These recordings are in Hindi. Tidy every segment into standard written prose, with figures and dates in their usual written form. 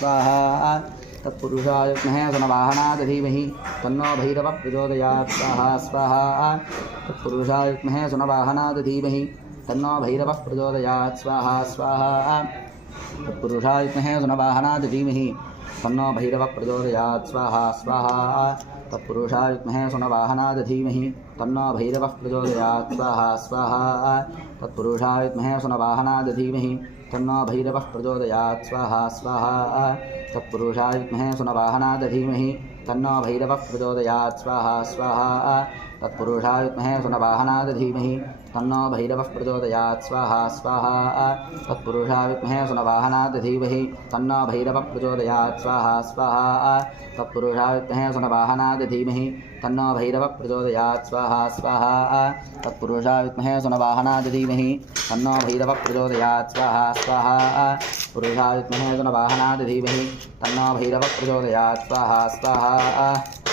स्वाहा तत्पुरुषाय विद्महे सुनवाहनाय धीमहि तन्नो भैरवः प्रचोदयात् स्वाहा स्वाहा तत्पुरुषाय विद्महे सुनवाहनाय धीमहि तन्नो भैरवः प्रचोदयात् स्वाहा स्वाहा तत्पुरुषाय विद्महे सुनवाहनाय धीमहि तन्नो भैरवः प्रचोदयात् स्वाहा स्वाहा तत्पुरुषाय विद्महे सुनवाहनाय धीमहि तन्नो भैरवः प्रचोदयात् स्वाहा स्वाहा तत्पुरुषाय विद्महे सुनवाहनाय धीमहि तन्नो भैरवः प्रचोदयात् स्वाहा स्वाहा तत्पुरुषाय विद्महे सुनवाहनाय धीमहि तन्नो भैरवः प्रचोदयात् स्वाहा स्वाहा तत्पुरुषाय विद्महे सुनवाहनाय धीमहि तन्नो भैरवः प्रचोदयात् स्वाहा स्वाहा तत्पुरुषाय विद्महे सुनवाहनाय धीमहि तन्नो भैरवः प्रचोदयात् स्वाहा स्वाहा तत्पुरुषाय विद्महे सुनवाहनाय धीमहि तन्नो भैरवः प्रचोदयात् स्वाहा स्वाहा तत्पुरुषाय विद्महे सुनवाहनाय धीमहि तन्नो भैरवः प्रचोदयात् स्वाहा स्वाहा पुरुषाय विद्महे सुनवाहनाय धीमहि तन्नो भैरवः प्रचोदयात् स्वाहा स्वाहा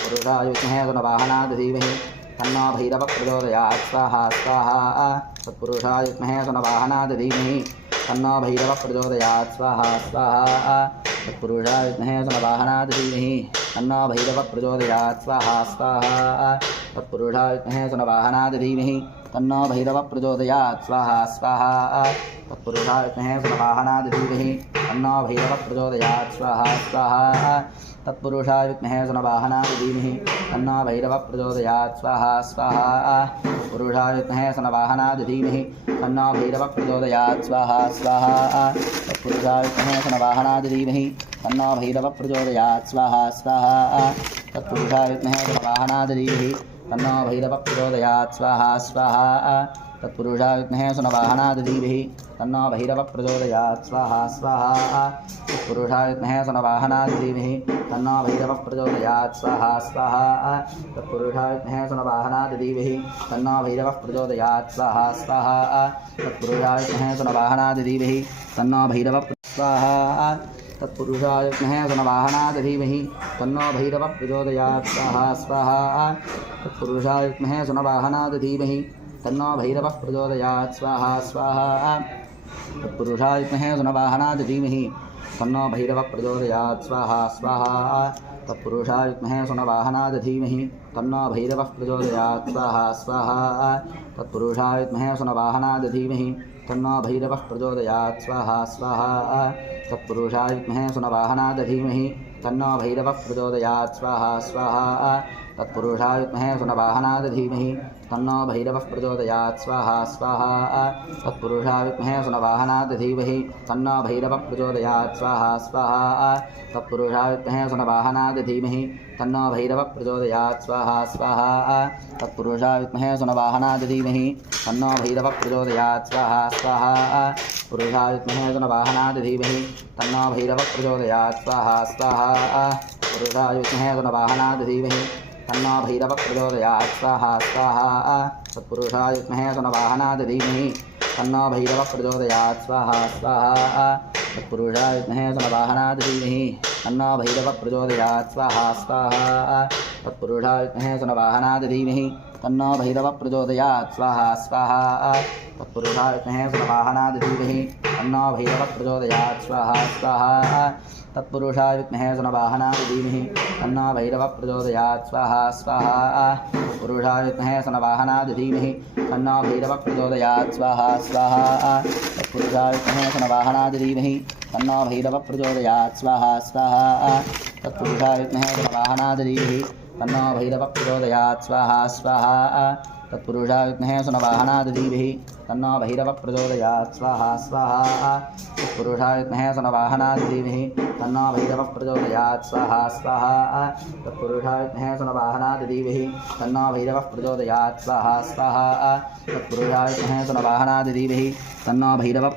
पुरुषाय विद्महे सुनवाहनाय धीमहि तन्नो भैरवः प्रचोदयात् स्वाहा स्वाहा तत्पुरुषाय विद्महे सुनवाहनाय धीमहि तन्नो भैरवः प्रचोदयात् स्वाहा स्वाहा तत्पुरुषाय विद्महे सुनवाहनाय धीमहि तन्नो भैरवः प्रचोदयात् स्वाहा स्वाहा तत्पुरुषाय विद्महे सुनवाहनाय धीमहि तन्नो भैरवः प्रचोदयात् स्वाहा स्वाहा तत्पुरुषाय विद्महे सुनवाहनाय धीमहि तन्नो भैरवः प्रचोदयात् स्वाहा स्वाहा तत्पुरुषाय विद्महे सुनवाहनाय धीमहि तन्नो भैरवः प्रचोदयात् स्वाहा स्वाहा पुरुषाय विद्महे सुनवाहनाय धीमहि तन्नो भैरवः प्रचोदयात् स्वाहा स्वाहा तत्पुरुषाय विद्महे सुनवाहनाय धीमहि तन्नो भैरवः प्रचोदयात् स्वाहा स्वाहा तत्पुरुषाय विद्महे सुनवाहनाय धीमहि तन्नो भैरवः प्रचोदयात् स्वाहा स्वाहा तत्पुरुषाय विद्महे सुनवाहनाय धीमहि तन्नो भैरवः प्रचोदयात् स्वाहा स्वाहा तत्पुरुषाय विद्महे सुनवाहनाय धीमहि तन्नो भैरवः प्रचोदयात् स्वाहा स्वाहा तत्पुरुषाय विद्महे सुनवाहनाय धीमहि तन्नो भैरवः प्रचोदयात् स्वाहा स्वाहा तत्पुरुषाय विद्महे सुनवाहनाय धीमहि तन्नो भैरवः स्वाहा तत्पुरुषाय विद्महे सुनवाहनाय धीमहि तन्नो भैरवः प्रचोदयात् स्वाहा स्वाहा तत्पुरुषाय विद्महे सुनवाहनाय धीमहि तन्नो भैरवः प्रचोदयात् स्वाहा स्वाहा तत्पुरुषाय विद्महे सुनवाहनाय धीमहि तन्नो भैरवः प्रचोदयात् स्वाहा स्वाहा तत्पुरुषाय विद्महे सुनवाहनाय धीमहि तन्नो भैरवः प्रचोदयात् स्वाहा स्वाहा तत्पुरुषाय विद्महे सुनवाहनाय धीमहि तन्नो भैरवः प्रचोदयात् स्वाहा स्वाहा तत्पुरुषाय विद्महे सुनवाहनाय धीमहि तन्नो भैरवः प्रचोदयात् स्वाहा स्वाहा तत्पुरुषाय विद्महे सुनवाहनाय धीमहि तन्नो भैरवः प्रचोदयात् स्वाहा स्वाहा तत्पुरुषाय विद्महे सुनवाहनाय धीमहि तन्नो भैरवः प्रचोदयात् स्वाहा स्वाहा तत्पुरुषाय विद्महे सुनवाहनाय धीमहि तन्नो भैरवः प्रचोदयात् स्वाहा स्वाहा तत्पुरुषाय विद्महे सुनवाहनाय धीमहि तन्नो भैरवः प्रचोदयात् स्वाहा स्वाहा पुरुषाय विद्महे सुनवाहनाय धीमहि तन्नो भैरवः प्रचोदयात् स्वाहा स्वाहा पुरुषाय विद्महे सुनवाहनाय धीमहि तन्नो भैरवः प्रचोदयात् स्वाहा स्वाहा तत्पुरुषाय विद्महे सुनवाहनाय धीमहि तन्नो भैरवः प्रचोदयात् स्वाहा स्वाहा तत्पुरुषाय विद्महे सुनवाहनाय धीमहि तन्नो भैरवः प्रचोदयात् स्वाहा स्वाहा तत्पुरुषाय विद्महे सुनवाहनाय धीमहि तन्नो भैरवः प्रचोदयात् स्वाहा स्वाहा तत्पुरुषाय विद्महे सुनवाहनाय धीमहि तन्नो भैरवः प्रचोदयात् स्वाहा स्वाहा तत्पुरुषाय विद्महे सुनवाहनाय धीमहि तन्नो भैरवः प्रचोदयात् स्वाहा स्वाहा पुरुषाय विद्महे सुनवाहनाय धीमहि तन्नो भैरवः प्रचोदयात् स्वाहा स्वाहा तत्पुरुषाय विद्महे सुनवाहनाय धीमहि तन्नो भैरवः प्रचोदयात् स्वाहा स्वाहा तत्पुरुषाय विद्महे सुनवाहनाय धीमहि तन्नो भैरवः प्रचोदयात् स्वाहा स्वाहा तत्पुरुषाय विद्महे सुनवाहनाय धीमहि तन्नो भैरवः प्रचोदयात् स्वाहा स्वाहा तत्पुरुषाय विद्महे सुनवाहनाय धीमहि तन्नो भैरवः प्रचोदयात् स्वाहा स्वाहा तत्पुरुषाय विद्महे सुनवाहनाय धीमहि तन्नो भैरवः प्रचोदयात् स्वाहा स्वाहा तत्पुरुषाय विद्महे सुनवाहनाय धीमहि तन्नो भैरवः